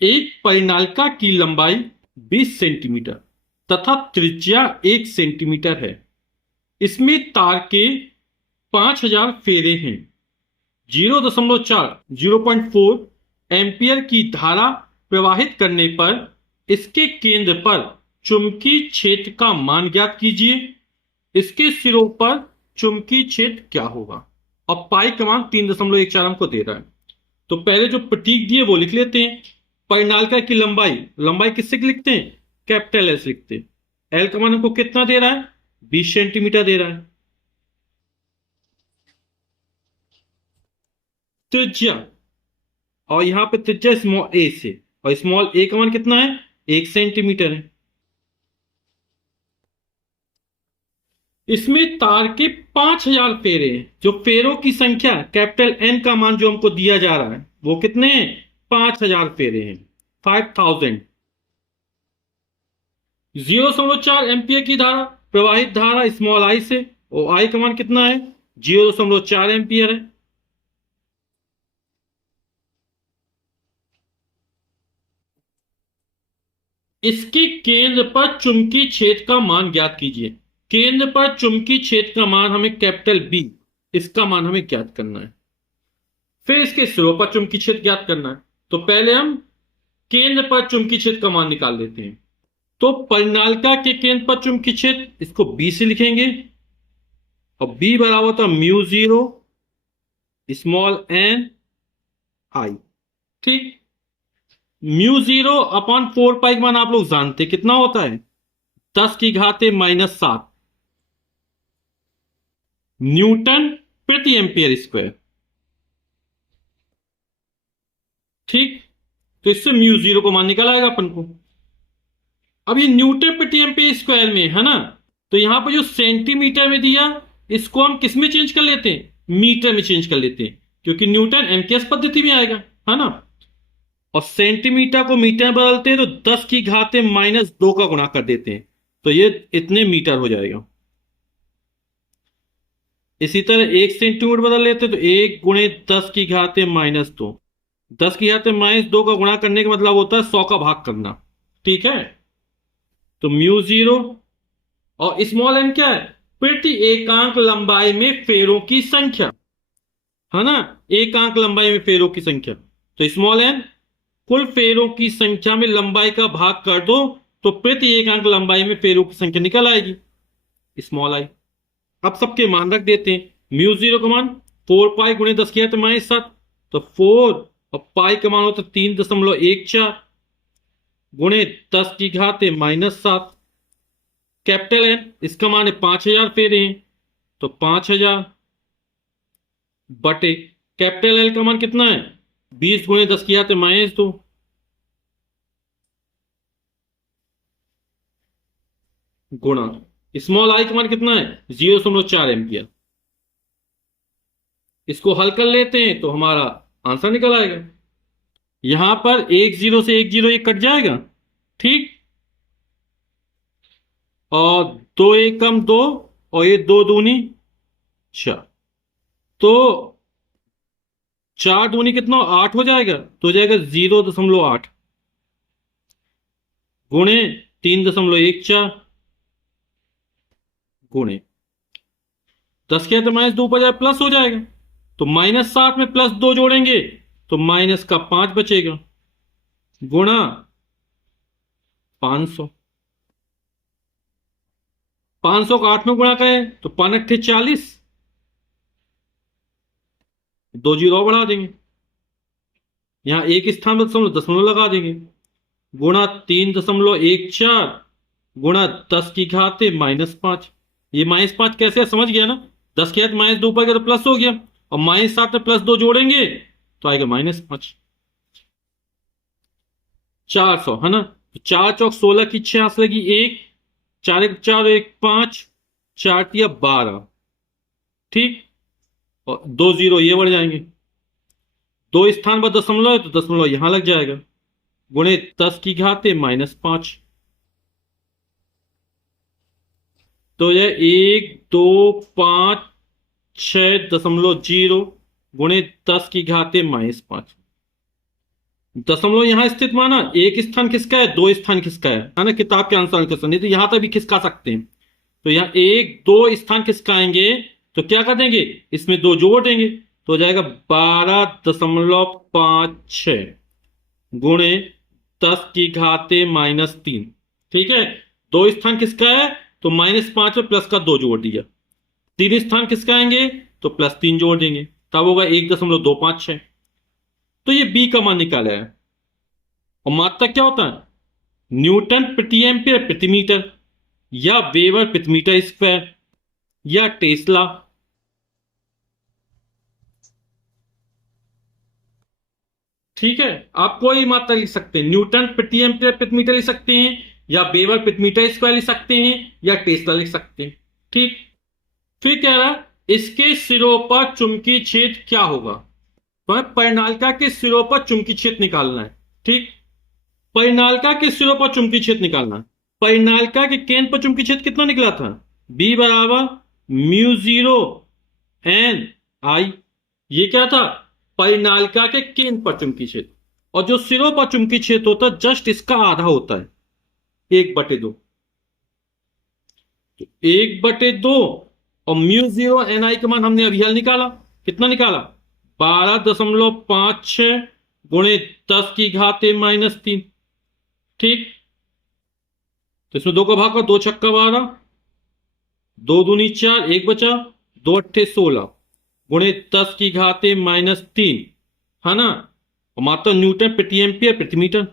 एक परिनालिका की लंबाई 20 सेंटीमीटर तथा त्रिज्या 1 सेंटीमीटर है। इसमें तार के 5000 फेरे हैं। 0.4 0.4 एम्पियर की धारा प्रवाहित करने पर इसके केंद्र पर चुंबकीय क्षेत्र का मान ज्ञात कीजिए। इसके सिरों पर चुंबकीय क्षेत्र क्या होगा। अब पाई का मान 3.14 हमको दे रहा है। तो पहले जो प्रतीक दिए वो लिख लेते हैं। परिनालिका की लंबाई, लंबाई किससे लिखते हैं? कैपिटल एल से लिखते हैं। एल का मान हमको कितना दे रहा है? 20 सेंटीमीटर दे रहा है। त्रिज्या, और यहां पे त्रिज्या स्मॉल ए से, और स्मॉल ए का मान कितना है? 1 सेंटीमीटर है। इसमें तार के 5000 फेरे हैं। जो फेरों की संख्या कैपिटल एन का मान जो हमको दिया जा रहा है वो कितने हैं? 5000 फेरे हैं। 5000। 0.4 एम्पियर की धारा प्रवाहित धारा स्मॉल आई से, और आई का मान कितना है? 0.4 एम्पियर है। इसके केंद्र पर चुंबकीय क्षेत्र का मान ज्ञात कीजिए। केंद्र पर चुंबकीय क्षेत्र का मान हमें कैपिटल बी, इसका मान हमें ज्ञात करना है। फिर इसके सिरों पर चुंबकीय क्षेत्र ज्ञात करना है। तो पहले हम केंद्र पर चुंबकीय क्षेत्र का मान निकाल लेते हैं। तो परिनालिका के केंद्र पर चुंबकीय क्षेत्र, इसको बी से लिखेंगे, और बी बराबर होता म्यू जीरो स्मॉल एन आई। ठीक। म्यू जीरो अपॉन 4 पाई का मान आप लोग जानते हैं कितना होता है? 10⁻⁻7 न्यूटन प्रति एम्पियर स्क्वायर। ठीक। तो इससे म्यू जीरो को मान निकल आएगा अपन को। अब ये न्यूटन प्रति एम्पियर स्क्वायर में है ना, तो यहां पर जो सेंटीमीटर में दिया इसको हम किस में चेंज कर लेते हैं? मीटर में चेंज कर लेते हैं, क्योंकि न्यूटन एमकेएस पद्धति में आएगा, है ना। और सेंटीमीटर को मीटर में बदलते हैं तो 10⁻⁻2 का गुणा कर देते हैं, तो ये इतने मीटर हो जाएगा। इसी तरह 1 सेंटीमीटर बदल लेते हैं तो 1 × 10⁻⁻2। 10⁻⁻2 का गुणा करने का मतलब होता है 100 का भाग करना। ठीक है। तो म्यू जीरो, और स्मॉल एन क्या है? प्रति एकांक लंबाई में फेरों की संख्या, है ना। एकांक लंबाई में फेरों की संख्या, तो स्मॉल एन कुल फेरों की संख्या में लंबाई का भाग कर दो तो प्रति एकांक लंबाई में फेरों की संख्या निकल आएगी, स्मॉल आई। अब सबके मान रख देते हैं। म्यू जीरो का मान 4 पाई गुणे 10⁻⁻7, तो 4, और पाई का मान होता है 3.14 गुणे 10⁻⁻7। कैपिटल एन, इसका मान है 5000 फेरे हैं, तो 5000 बटे कैपिटल एल का मान कितना है? 20 गुणे 10⁻⁻2 गुणा स्मॉल आई का मान कितना है? 0.4 एम्पियर। इसको हल कर लेते हैं तो हमारा आंसर निकल आएगा। यहां पर एक जीरो से एक जीरो ये कट जाएगा। ठीक। और 2 × 2, और ये 2×2 4, तो 4×2 कितना? 8 हो जाएगा, तो हो जाएगा 0.8 गुणे 3.14 गुणे 10⁻⁻2 पर जाए प्लस हो जाएगा, तो -7 में +2 जोड़ेंगे तो माइनस का 5 बचेगा, गुणा 500। 500 को 8 में गुणा करें तो 5×8 = 40। 2 जीरो और बढ़ा देंगे, यहां एक स्थान पर दशमलव लगा देंगे, गुणा 3.14 गुणा 10⁻⁻5। ये -5 कैसे है समझ गया ना? 10⁻⁻2 पर गया तो प्लस हो गया, और -7 में +2 जोड़ेंगे तो आएगा -5। 400, है ना। 4 चौक 16 की 6 हाथ लगी 1, 4 1 4 1 5, 4 तिया 12। ठीक। और 2 जीरो ये बढ़ जाएंगे, 2 स्थान पर दशमलव है तो दशमलव यहां लग जाएगा, गुणे 10⁻⁻5। तो यह 1 2 5 6.0 गुणे 10⁻⁻5। दशमलव यहां स्थित माना, एक स्थान किसका है, दो स्थान किसका है ना, किताब के अनुसार क्वेश्चन, नहीं तो यहां तक भी खिसका सकते हैं। तो यहाँ एक दो स्थान खिसकाएंगे तो क्या कर देंगे, इसमें दो जोड़ देंगे तो हो जाएगा 12.56 गुणे 10⁻³ ठीक है। दो स्थान किसका है तो -5 में प्लस का 2 जोड़ दिया, तीन स्थान किसका आएंगे तो +3 जोड़ देंगे, तब होगा 1.256। तो ये बी का मान निकाला है। और मात्रक क्या होता है, न्यूटन प्रति एम्पियर प्रति मीटर, या वेबर प्रति मीटर स्क्वायर, या टेस्ला। ठीक है, आप कोई मात्रा लिख सकते हैं, न्यूटन प्रति एम्पियर प्रति मीटर लिख सकते हैं, या वेबर प्रति मीटर स्क्वायर लिख सकते हैं, या टेस्ला लिख सकते हैं। ठीक, फिर कह रहा इसके सिरों पर चुंबकीय क्षेत्र क्या होगा, तो हमें परिनालिका के सिरों पर चुंबकीय क्षेत्र निकालना है। ठीक, परिनालिका के सिरों पर चुंबकीय क्षेत्र निकालना, परिनालिका के केंद्र पर चुंबकीय क्षेत्र कितना निकला था, B बराबर μ0 N I। ये क्या था, परिनालिका के केंद्र पर चुंबकीय क्षेत्र, और जो सिरों पर चुंबकीय क्षेत्र होता है जस्ट इसका आधा होता है, 1/2। तो 1/2 और μ0 Ni का मान हमने अभी हल निकाला, कितना निकाला, 12.56 गुणे 10⁻³ ठीक। तो इसमें 2 का भाग का 2 छक्का 12, 2 दूनी 4, 1 बचा, 2 अट्ठे 16 गुणे 10⁻³ है ना, और मात्रा न्यूटन प्रति एम्पियर प्रति मीटर।